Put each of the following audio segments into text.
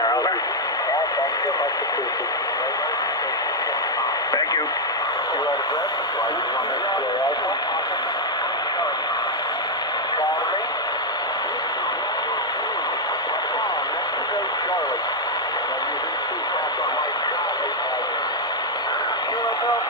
Over. Thank you.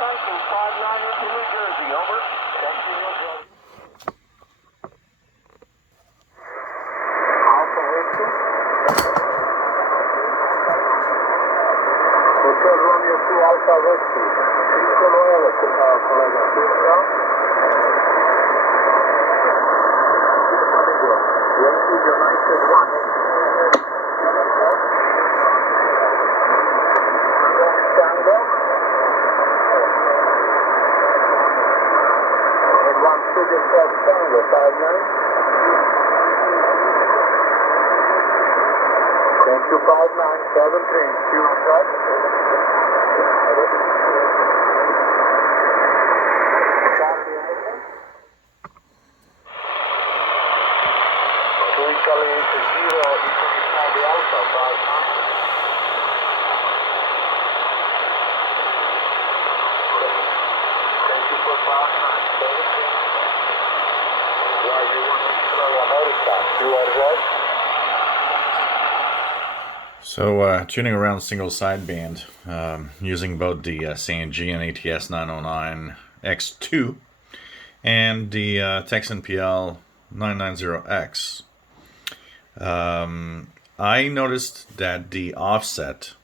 Tecsun 59 into New Jersey, over. Hotel Romeo 2 Alpha Whiskey. Piccolo Ele, kolega. Yankee United 1. Tango. And 1 Sugar Tango 59. Thank you 5973. Fuel truck. So tuning around single sideband using both the Sangean ATS-909X2 and the Tecsun PL-990X. I noticed that the offset,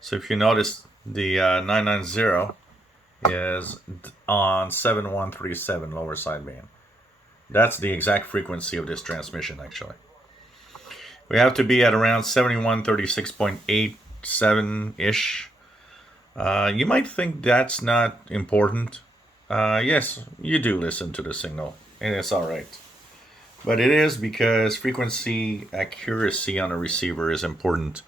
so if you notice the 990 is on 7137 lower sideband. That's the exact frequency of this transmission actually. We have to be at around 7136.87-ish. You might think that's not important. Yes, you do listen to the signal, and it's alright. But it is because frequency accuracy on a receiver is important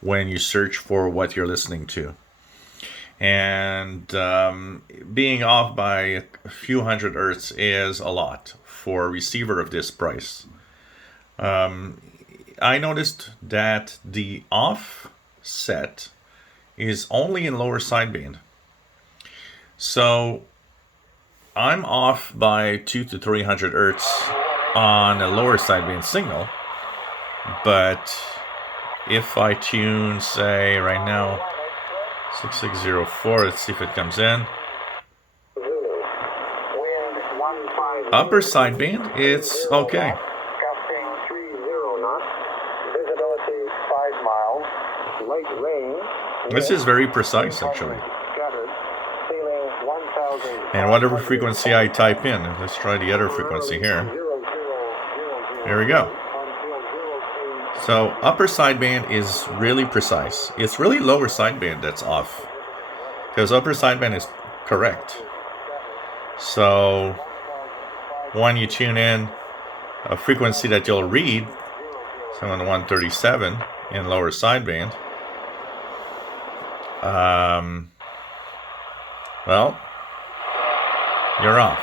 when you search for what you're listening to. And being off by a few hundred hertz is a lot for a receiver of this price. I noticed that the offset is only in lower sideband. So I'm off by 200 to 300 hertz on a lower sideband signal. But if I tune, say, right now, 6604, let's see if it comes in. Upper sideband, it's okay. This is very precise, actually. And whatever frequency I type in, let's try the other frequency here. There we go. So upper sideband is really precise. It's really lower sideband that's off, because upper sideband is correct. So when you tune in a frequency that you'll read, 7137 in lower sideband, well, you're off.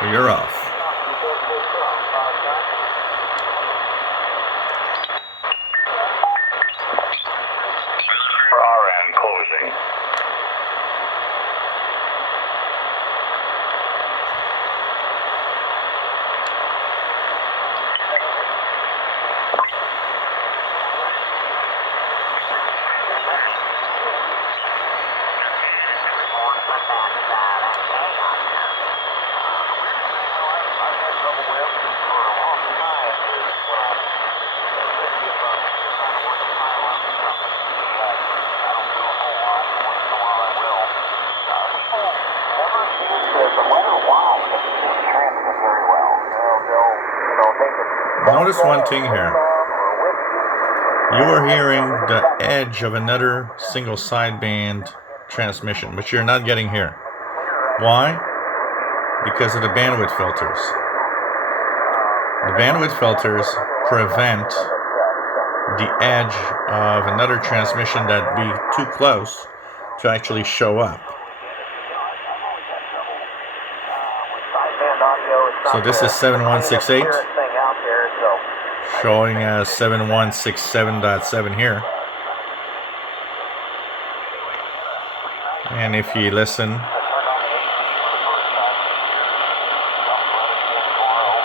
So you're off. Notice one thing here. You are hearing the edge of another single sideband transmission, which you're not getting here. Why? Because of the bandwidth filters. The bandwidth filters prevent the edge of another transmission that'd be too close to actually show up. So this is 7168, showing as 7167.7 here. And if you listen,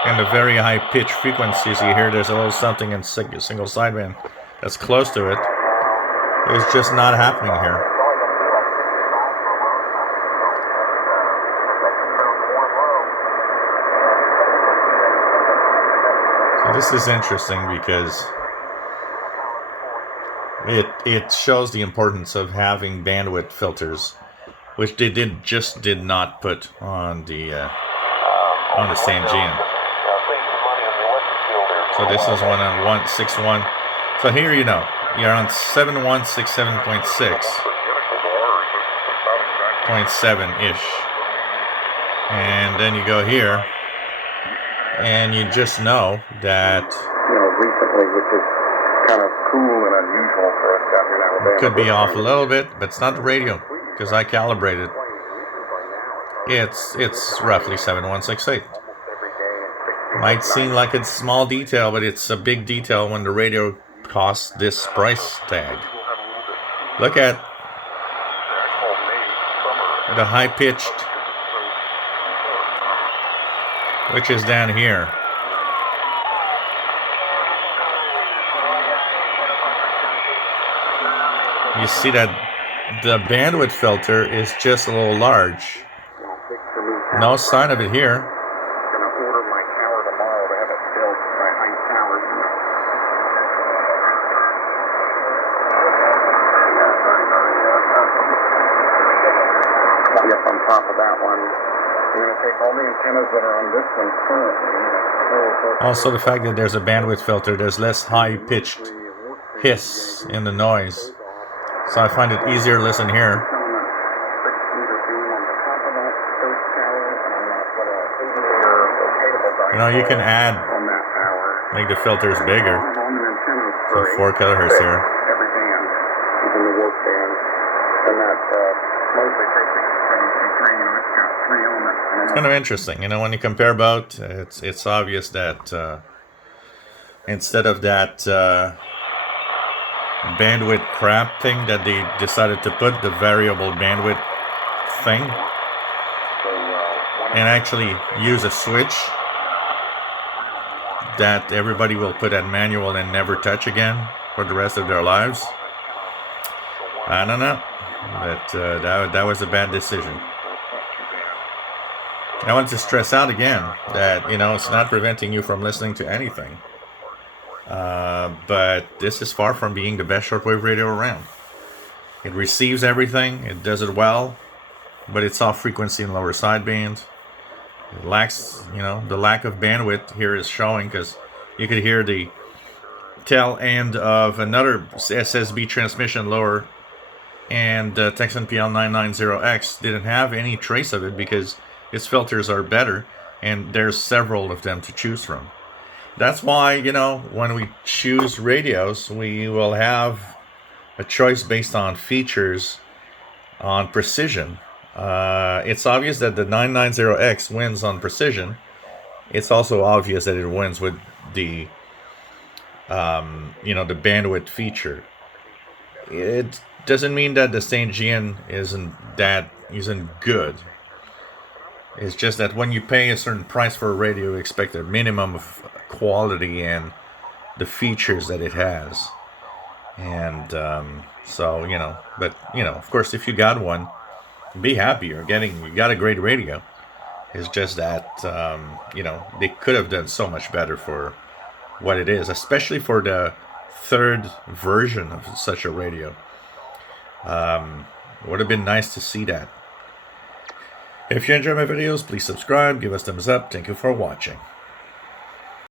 in the very high pitch frequencies you hear, there's a little something in single sideband that's close to it. It's just not happening here. So this is interesting because it shows the importance of having bandwidth filters, which they did not put on the Sangean. So this is one on 161. So here you're on 7167.6.7-ish. And then you go here, and you just know that recently, which is kind of cool and unusual for us down here in Alabama. It could be off a little bit, but it's not the radio, because I calibrated. It's roughly 7168. Might seem like it's a small detail, but it's a big detail when the radio costs this price tag. Look at the high-pitched, which is down here. You see that the bandwidth filter is just a little large. No sign of it here. On top of that one, you're going to take all the antennas that are on this one currently. Also, the fact that there's a bandwidth filter, there's less high-pitched hiss in the noise. So I find it easier to listen here. You can add, make the filters bigger. So 4 kilohertz here. Every band, even the work band, and that mostly takes it from 3. It's got 3 elements. It's kind of interesting, when you compare both, it's obvious that instead of that bandwidth crap thing that they decided to put, the variable bandwidth thing, and actually use a switch that everybody will put at manual and never touch again for the rest of their lives. I don't know, but that was a bad decision. I want to stress out again that it's not preventing you from listening to anything, but this is far from being the best shortwave radio around. It receives everything, it does it well, but it's off frequency and lower sideband. It lacks, the lack of bandwidth here is showing, because you could hear the tail end of another SSB transmission lower, and Tecsun PL-990X didn't have any trace of it because its filters are better, and there's several of them to choose from. That's why, when we choose radios, we will have a choice based on features, on precision. It's obvious that the 990X wins on precision. It's also obvious that it wins with the the bandwidth feature. It doesn't mean that the Sangean isn't good. It's just that when you pay a certain price for a radio, you expect a minimum of quality and the features that it has. And but of course, if you got one, be happy. You got a great radio. It's just that they could have done so much better for what it is, especially for the third version of such a radio. Would have been nice to see that. If you enjoy my videos, please subscribe, give us thumbs up. Thank you for watching.